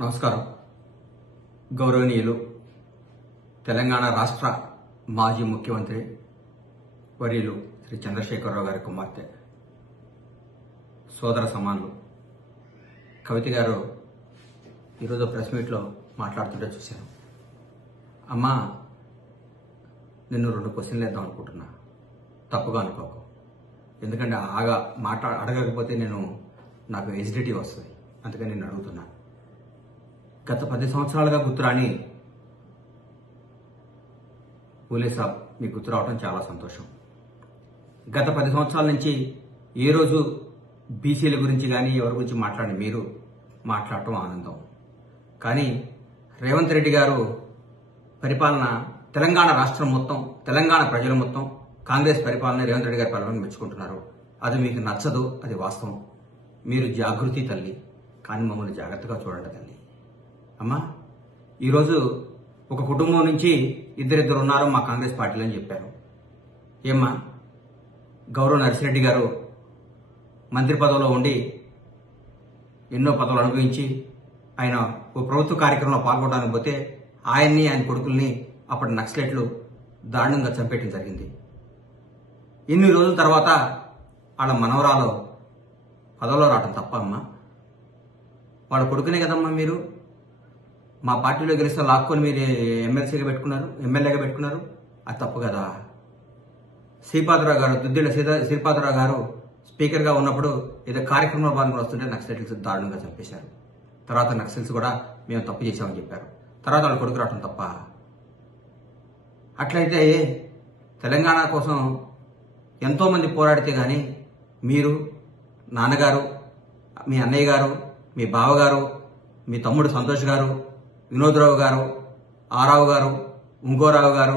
నమస్కారం. గౌరవనీయులు తెలంగాణ రాష్ట్ర మాజీ ముఖ్యమంత్రి వర్యులు శ్రీ చంద్రశేఖరరావు గారి కుమార్తె సోదర సమానులు కవిత గారు ఈరోజు ప్రెస్ మీట్లో మాట్లాడుతుంటే చూశాను. అమ్మా, నిన్ను 2 క్వశ్చన్లు వేద్దాం అనుకుంటున్నా, తప్పుగా అనుకోకు. ఎందుకంటే అడగకపోతే నాకు ఎసిడిటీ వస్తుంది, అందుకని నేను అడుగుతున్నా. గత 10 సంవత్సరాలుగా గుర్తురాని పూలే సాబ్ మీకు గుర్తు రావడం చాలా సంతోషం. గత 10 సంవత్సరాల నుంచి ఏ రోజు బీసీల గురించి కానీ ఎవరి గురించి మాట్లాడి మీరు మాట్లాడటం ఆనందం. కానీ రేవంత్ రెడ్డి గారు పరిపాలన, తెలంగాణ రాష్ట్రం మొత్తం, తెలంగాణ ప్రజలు మొత్తం కాంగ్రెస్ పరిపాలన, రేవంత్ రెడ్డి గారి పరిపాలన మెచ్చుకుంటున్నారు. అది మీకు నచ్చదు, అది వాస్తవం. మీరు జాగృతి తల్లి, కానీ మమ్మల్ని జాగ్రత్తగా చూడండి తల్లి. అమ్మా, ఈరోజు ఒక కుటుంబం నుంచి ఇద్దరిద్దరు ఉన్నారు మా కాంగ్రెస్ పార్టీలో అని చెప్పారు. ఏమ్మా, గౌరవ నర్సిరెడ్డి గారు మంత్రి పదవిలో ఉండి ఎన్నో పదవులు అనుభవించి ఆయన ఓ ప్రభుత్వ కార్యక్రమంలో పాల్గొనడానికి పోతే ఆయన్ని, ఆయన కొడుకుల్ని అప్పటి నక్సలైట్లు దారుణంగా చంపేయడం జరిగింది. ఇన్ని రోజుల తర్వాత వాళ్ళ మనవరాలు పదవిలో రావటం తప్ప అమ్మా? వాళ్ళ కొడుకునే కదమ్మా మీరు మా పార్టీలో గెలిస్తే లాక్కొని మీరు ఎమ్మెల్యేగా పెట్టుకున్నారు. అది తప్పు కదా. శ్రీపాదరావు గారు, దుద్దిళ్ల శ్రీపాదరావు గారు స్పీకర్గా ఉన్నప్పుడు ఏదో కార్యక్రమంలో పాల్గొని వస్తుంటే నక్సలైట్స్ దారుణంగా చంపేశారు. తర్వాత నక్సల్స్ కూడా మేము తప్పు చేశామని చెప్పారు. తర్వాత వాళ్ళ కొడుకు రావటం తప్ప? అట్లయితే తెలంగాణ కోసం ఎంతోమంది పోరాడితే కానీ మీరు, నాన్నగారు, మీ అన్నయ్య గారు, మీ బావగారు, మీ తమ్ముడు సంతోష్ గారు, వినోద్రావు గారు, ఆరావు గారు, ఇంకోరావు గారు,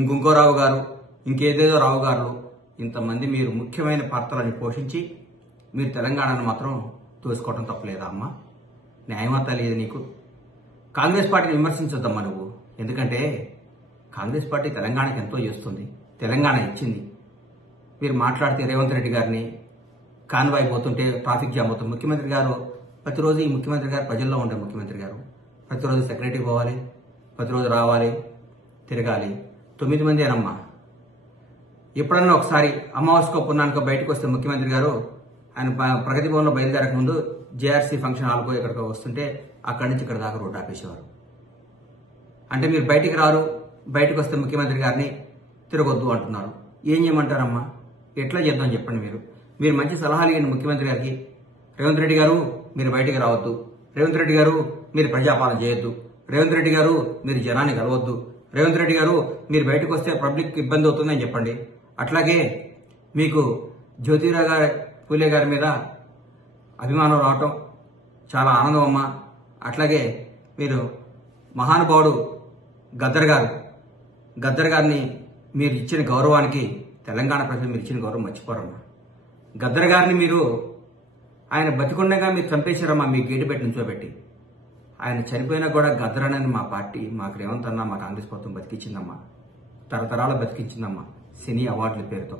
ఇంకోరావు గారు, ఇంకేదేదో రావు గారు, ఇంతమంది మీరు ముఖ్యమైన పాత్రలని పోషించి మీరు తెలంగాణను మాత్రం తోసుకోవటం తప్పలేదా అమ్మా? న్యాయమా తెలియదు నీకు? కాంగ్రెస్ పార్టీని విమర్శించొద్దమ్మా నువ్వు. ఎందుకంటే కాంగ్రెస్ పార్టీ తెలంగాణకి ఎంతో చేస్తుంది, తెలంగాణ ఇచ్చింది. మీరు మాట్లాడితే రేవంత్ రెడ్డి గారిని కాన్వాయ్ పోతుంటే ట్రాఫిక్ జామ్ అవుతుంది. ముఖ్యమంత్రి గారు ప్రతిరోజు, ఈ ముఖ్యమంత్రి గారు ప్రజల్లో ఉండే ముఖ్యమంత్రి గారు ప్రతిరోజు సెక్రటరీ పోవాలి, ప్రతిరోజు రావాలి, తిరగాలి. 9 మంది అనమ్మా. ఎప్పుడన్నా ఒకసారి అమావాస్యకో పున్నానికో బయటకు వస్తే ముఖ్యమంత్రి గారు ఆయన ప్రగతి భవన్లో బయలుదేరక ముందు జేఆర్సీ ఫంక్షన్ హాల్కో ఎక్కడికో వస్తుంటే అక్కడి నుంచి ఇక్కడ దాకా రోడ్డు ఆపేసేవారు. అంటే మీరు బయటికి రారు, బయటకు వస్తే ముఖ్యమంత్రి గారిని తిరగొద్దు అంటున్నారు. ఏం చేయమంటారమ్మా? ఎట్లా చేద్దాం చెప్పండి. మీరు మంచి సలహాలు ఇవ్వండి ముఖ్యమంత్రి గారికి. రేవంత్ రెడ్డి గారు మీరు బయటికి రావద్దు, రేవంత్ రెడ్డి గారు మీరు ప్రజాపాలన చేయొద్దు, రేవంత్ రెడ్డి గారు మీరు జనాన్ని కలవద్దు, రేవంత్ రెడ్డి గారు మీరు బయటకు వస్తే పబ్లిక్ ఇబ్బంది అవుతుందని చెప్పండి. అట్లాగే మీకు జ్యోతిరావు గారి, పూలే గారి మీద అభిమానం రావటం చాలా ఆనందం అమ్మా. అట్లాగే మీరు మహానుభావుడు గద్దర్ గారిని మీరు ఇచ్చిన గౌరవానికి తెలంగాణ ప్రజలు మీరు ఇచ్చిన గౌరవం మర్చిపోరమ్మా. గద్దర్ గారిని మీరు, ఆయన బతికుండగా మీరు చంపేశారమ్మా, మీ గేటు పెట్టి నుంచోబెట్టి. ఆయన చనిపోయినా కూడా గద్దర్ అని మా పార్టీ, మాకు రేవంత్ అన్న, మా కాంగ్రెస్ ప్రభుత్వం బతికించిందమ్మా. తరతరాలు బతికించిందమ్మా. సినీ అవార్డుల పేరుతో,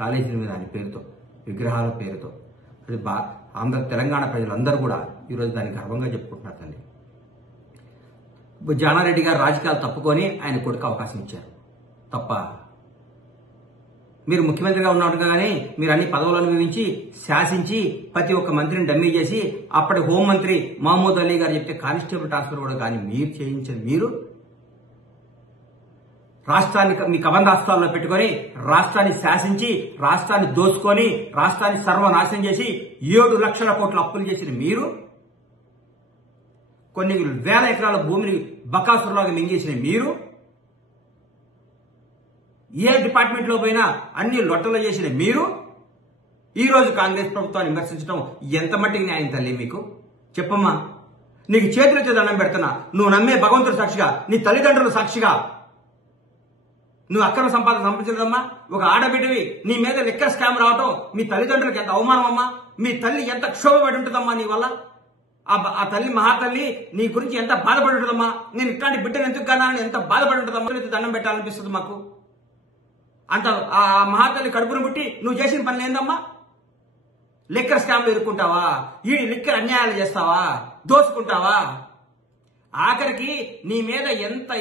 కాలేజీల మీద ఆయన పేరుతో, విగ్రహాల పేరుతో. అది తెలంగాణ ప్రజలందరూ కూడా ఈరోజు దాన్ని గర్వంగా చెప్పుకుంటున్నారు తల్లి. జానారెడ్డి గారు రాజకీయాలు తప్పుకొని ఆయన కొడుకు అవకాశం ఇచ్చారు తప్ప? మీరు ముఖ్యమంత్రిగా ఉన్నట్టుగానే మీరు అన్ని పదవులు అనుభవించి శాసించి ప్రతి ఒక్క మంత్రిని డమ్మీ చేసి అప్పటి హోంమంత్రి మహమూద్ అలీ గారు చెప్తే కానిస్టేబుల్ ట్రాన్స్ఫర్ కూడా కానీ మీరు చేయించారు. మీరు రాష్ట్రాన్ని మీ కబంధాస్తాల్లో పెట్టుకొని రాష్ట్రాన్ని శాసించి, రాష్ట్రాన్ని దోచుకొని, రాష్ట్రాన్ని సర్వనాశనం చేసి 7 లక్షల కోట్ల అప్పులు చేసిన మీరు, కొన్ని వేల ఎకరాల భూమిని బకాసురులాగా మింగేసిన మీరు, ఏ డిపార్ట్మెంట్ లో పోయినా అన్ని లొట్టలు చేసిన మీరు, ఈ రోజు కాంగ్రెస్ ప్రభుత్వాన్ని విమర్శించడం ఎంత మట్టికి న్యాయం తల్లి మీకు? చెప్పమ్మా. నీకు చేతులెత్తి దండం పెడుతున్నా, నువ్వు నమ్మే భగవంతుడు సాక్షిగా, నీ తల్లిదండ్రుల సాక్షిగా, నువ్వు అక్రమ సంపాదన సంపాదించదమ్మా. ఒక ఆడబిడ్డవి నీ మీద లెక్కర్ స్కామ్ రావటం మీ తల్లిదండ్రులకు ఎంత అవమానం అమ్మా. మీ తల్లి ఎంత క్షోభపడి ఉంటుందమ్మా నీ వల్ల. ఆ తల్లి, మహాతల్లి నీ గురించి ఎంత బాధపడి ఉంటుందమ్మా. నేను ఇట్లాంటి బిడ్డను ఎందుకు కన్నానని ఎంత బాధపడి ఉంటుందమ్మా. దండం పెట్టాలనిపిస్తుంది మాకు. అంత ఆ మహాతల్లి కడుపును పుట్టి నువ్వు చేసిన పనులు ఏందమ్మా? లిక్కర్ స్కామ్లు ఎదుర్కొంటావా? ఈ లిక్కర్ అన్యాయాలు చేస్తావా? దోచుకుంటావా? ఆఖరికి నీ మీద ఎంత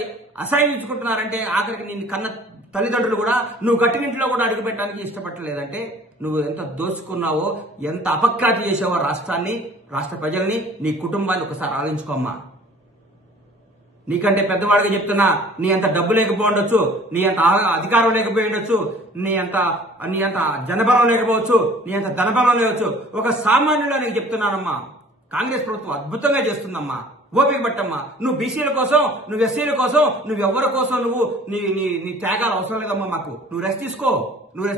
అసహించుకుంటున్నారంటే ఆఖరికి నీ కన్న తల్లిదండ్రులు కూడా నువ్వు గట్టినింట్లో కూడా అడుగుపెట్టడానికి ఇష్టపడలేదంటే నువ్వు ఎంత దోచుకున్నావో, ఎంత అపఖ్యాతి చేసావో రాష్ట్రాన్ని, రాష్ట్ర ప్రజల్ని, నీ కుటుంబాన్ని ఒకసారి ఆలోచించుకోమ్మా. నీకంటే పెద్దవాడిగా చెప్తున్నా, నీ అంత డబ్బు లేకపోవచ్చు, నీ అంత అధికారం లేకపోయి ఉండొచ్చు, నీ అంత జనబలం లేకపోవచ్చు, నీ అంత ధనబలం లేవచ్చు. ఒక సామాన్యుడు నీకు చెప్తున్నానమ్మా, కాంగ్రెస్ ప్రభుత్వం అద్భుతంగా చేస్తుందమ్మా. ఓపిక పట్టమ్మా. నువ్వు బీసీల కోసం, నువ్వు ఎస్సీల కోసం, నువ్వు ఎవరి కోసం నువ్వు నీ త్యాగాలు అవసరం లేదమ్మా మాకు. నువ్వు రెస్ట్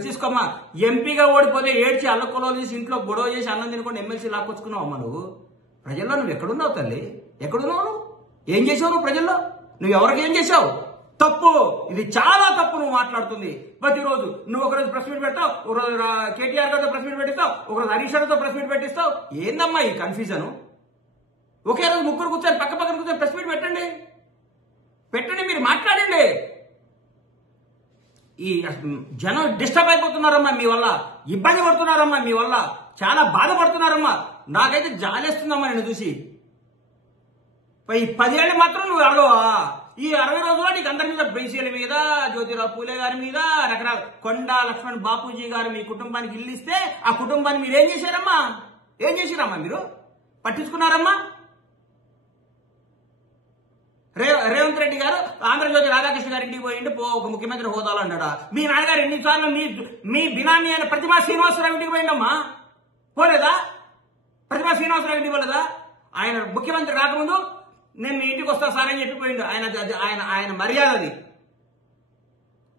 తీసుకోమ్మా. ఎంపీగా ఓడిపోతే ఏడ్చి అల్లకొలలు తీసి ఇంట్లో గొడవ చేసి అన్నం తినుకొని ఎమ్మెల్సీ లాక్కొచ్చుకున్నావు అమ్మా. నువ్వు ప్రజల్లో నువ్వు ఎక్కడున్నావు తల్లి? ఎక్కడున్నావు నువ్వు? ఏం చేసావు నువ్వు ప్రజల్లో? నువ్వు ఎవరికి ఏం చేసావు? తప్పు. ఇది చాలా తప్పు నువ్వు మాట్లాడుతుంది. ప్రతిరోజు నువ్వు ఒకరోజు ప్రెస్ మీట్ పెడతావు, ఒకరోజు కేటీఆర్ గారితో ప్రెస్ మీట్ పెట్టిస్తావు, ఒకరోజు హరీష్ రావుతో ప్రెస్ మీట్ పెట్టిస్తావు. ఏందమ్మా ఈ కన్ఫ్యూజన్? ఒకే రోజు ముగ్గురు కూర్చొని పక్క కూర్చొని ప్రెస్ మీట్ పెట్టండి, మీరు మాట్లాడండి. ఈ జనం డిస్టర్బ్ అయిపోతున్నారమ్మా మీ వల్ల, ఇబ్బంది పడుతున్నారమ్మా మీ వల్ల, చాలా బాధపడుతున్నారమ్మా. నాకైతే జాలేస్తుందమ్మా నేను చూసి. ఈ 10 ఏళ్ళు మాత్రం నువ్వు అడగవా? ఈ 60 రోజుల్లో నీకు అందరి మీద, బీసీల మీద, జ్యోతిరావు పూలే గారి మీద, రకరకాల కొండా లక్ష్మణ్ బాపూజీ గారు మీ కుటుంబానికి ఇల్లు ఇస్తే ఆ కుటుంబాన్ని మీరు ఏం చేశారమ్మా? మీరు పట్టించుకున్నారమ్మా? రేవంత్ రెడ్డి గారు ఆంధ్రజ్యోతి రాధాకృష్ణ గారి ఇంటికి పోయిండి ఒక ముఖ్యమంత్రి హోదాలో అన్నాడా? మీ నాన్నగారు ఎన్నిసార్లు మీ బినామీ అయిన ప్రతిమా శ్రీనివాసరావు ఇంటికి పోయిండమ్మా? పోలేదా? ప్రతిమా శ్రీనివాసరావు ఇంటికి పోలేదా? ఆయన ముఖ్యమంత్రి రాకముందు నేను మీ ఇంటికి వస్తా సార్ అని చెప్పిపోయిండు. ఆయన మర్యాద అది.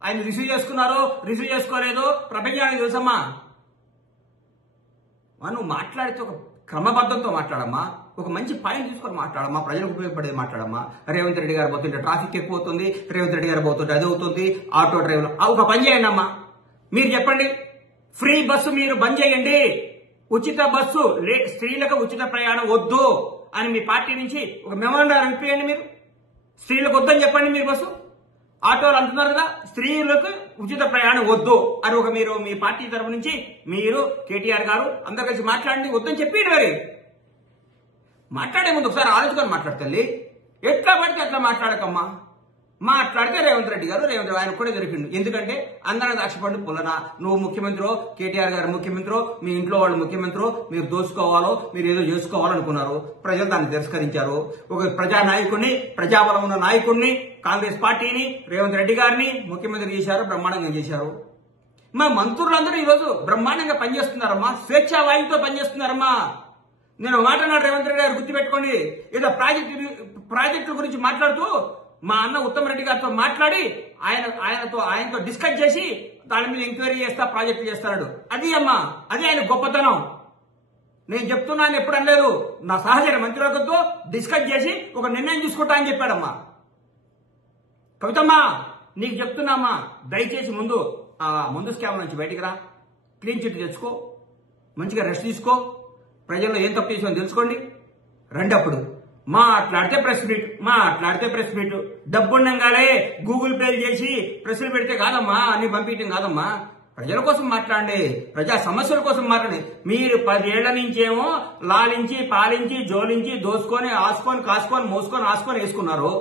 ఆయన రిసీవ్ చేసుకున్నారో రిసీవ్ చేసుకోలేదో ప్రపంచానికి తెలుసమ్మా. నువ్వు మాట్లాడితే ఒక క్రమబద్ధంతో మాట్లాడమ్మా, ఒక మంచి పాయింట్ తీసుకొని మాట్లాడమ్మా, ప్రజలకు ఉపయోగపడేది మాట్లాడమ్మా. రేవంత్ రెడ్డి గారు పోతుంటే ట్రాఫిక్ ఎక్కువ అవుతుంది, రేవంత్ రెడ్డి గారు పోతుంటే అది అవుతుంది, ఆటో డ్రైవర్లు. ఒక పని చేయండి అమ్మా, మీరు చెప్పండి, ఫ్రీ బస్సు మీరు బంద్ చేయండి, ఉచిత బస్సు, స్త్రీలకు ఉచిత ప్రయాణం వద్దు అని మీ పార్టీ నుంచి ఒక మెమోరాండం ఇప్పియండి. మీరు స్త్రీలకు వద్దని చెప్పండి. మీరు బస్సు ఆటోలు అంటున్నారు కదా, స్త్రీలకు ఉచిత ప్రయాణం వద్దు అని మీరు మీ పార్టీ తరఫు నుంచి మీరు కేటీఆర్ గారు అందరు కలిసి మాట్లాడండి, వద్దని చెప్పి మరి మాట్లాడే ముందు ఒకసారి ఆలోచించుకొని మాట్లాడతల్లి. ఎట్లా పడితే అట్లా మాట్లాడకమ్మా. మాట్లాడితే రేవంత్ రెడ్డి గారు ఆయన కూడా దొరికిండు. ఎందుకంటే అందరూ దాక్షపండు పుల్లన, నువ్వు ముఖ్యమంత్రి, కేటీఆర్ గారు ముఖ్యమంత్రి, మీ ఇంట్లో వాళ్ళు ముఖ్యమంత్రి, మీరు దోచుకోవాలో మీరు ఏదో చేసుకోవాలనుకున్నారు. ప్రజలు దాన్ని తిరస్కరించారు. ఒక ప్రజానాయకుడిని, ప్రజాబలం ఉన్న నాయకుడిని, కాంగ్రెస్ పార్టీని, రేవంత్ రెడ్డి గారిని ముఖ్యమంత్రి చేశారు, బ్రహ్మాండంగా చేశారు. మా మంత్రులందరూ ఈరోజు బ్రహ్మాండంగా పనిచేస్తున్నారమ్మా, స్వేచ్ఛా వాయువుతో పనిచేస్తున్నారమ్మా. నేను మాట అన్నాడు రేవంత్ రెడ్డి గారు, గుర్తుపెట్టుకోండి. ఏదో ప్రాజెక్టుల గురించి మాట్లాడుతూ మా అన్న ఉత్తమ్ రెడ్డి గారితో మాట్లాడి ఆయనతో డిస్కస్ చేసి దాని మీద ఎంక్వైరీ చేస్తా, ప్రాజెక్టు చేస్తాడు. అది అమ్మా, అది ఆయన గొప్పతనం. నేను చెప్తున్నాను, ఎప్పుడు అనలేదు. నా సహచర మంత్రివర్గంతో డిస్కస్ చేసి ఒక నిర్ణయం తీసుకుంటా అని చెప్పాడమ్మా. కవితమ్మా, నీకు చెప్తున్నామ్మా, దయచేసి ముందు స్కామ్ నుంచి బయటికి రా, క్లీన్ చిట్ తెచ్చుకో, మంచిగా రెస్ట్ తీసుకో, ప్రజల్లో ఏం తప్పు చేసామని తెలుసుకోండి. అప్పుడు మాట్లాడితే ప్రెస్ మీట్ డబ్బుండగానే గూగుల్ పే చేసి ప్రెస్లు పెడితే కాదమ్మా, అన్ని పంపించడం కాదమ్మా. ప్రజల కోసం మాట్లాడండి, ప్రజా సమస్యల కోసం మాట్లాడండి. మీరు 10 ఏళ్ల నుంచేమో లాలించి పాలించి జోలించి దోసుకొని ఆసుకొని కాసుకొని మోసుకొని ఆసుకొని వేసుకున్నారు.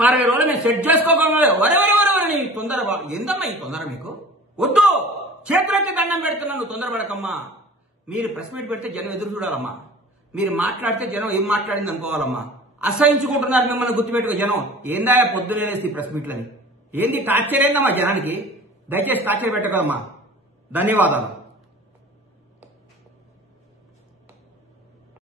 10 రోజులు మేము సెట్ చేసుకోకుండా వరెవరెవరెవరని తొందర. ఎందమ్మా ఈ తొందర మీకు? వద్దు, చేతులకి దండం పెడుతున్నాను, తొందరపడకమ్మా. మీరు ప్రెస్ మీట్ పెడితే జనం ఎదురు చూడాలమ్మా. మీరు మాట్లాడితే జనం ఏం మాట్లాడింది అనుకోవాలమ్మా. అసహించుకుంటున్నారు మిమ్మల్ని, గుర్తుపెట్టుకో. జనం ఏందా పొద్దునే లేసి ప్రెస్ మీట్లని ఏంది టార్చర్ ఏందమ్మా జనానికి? దయచేసి టార్చర్ పెట్టకమ్మా. ధన్యవాదాలు.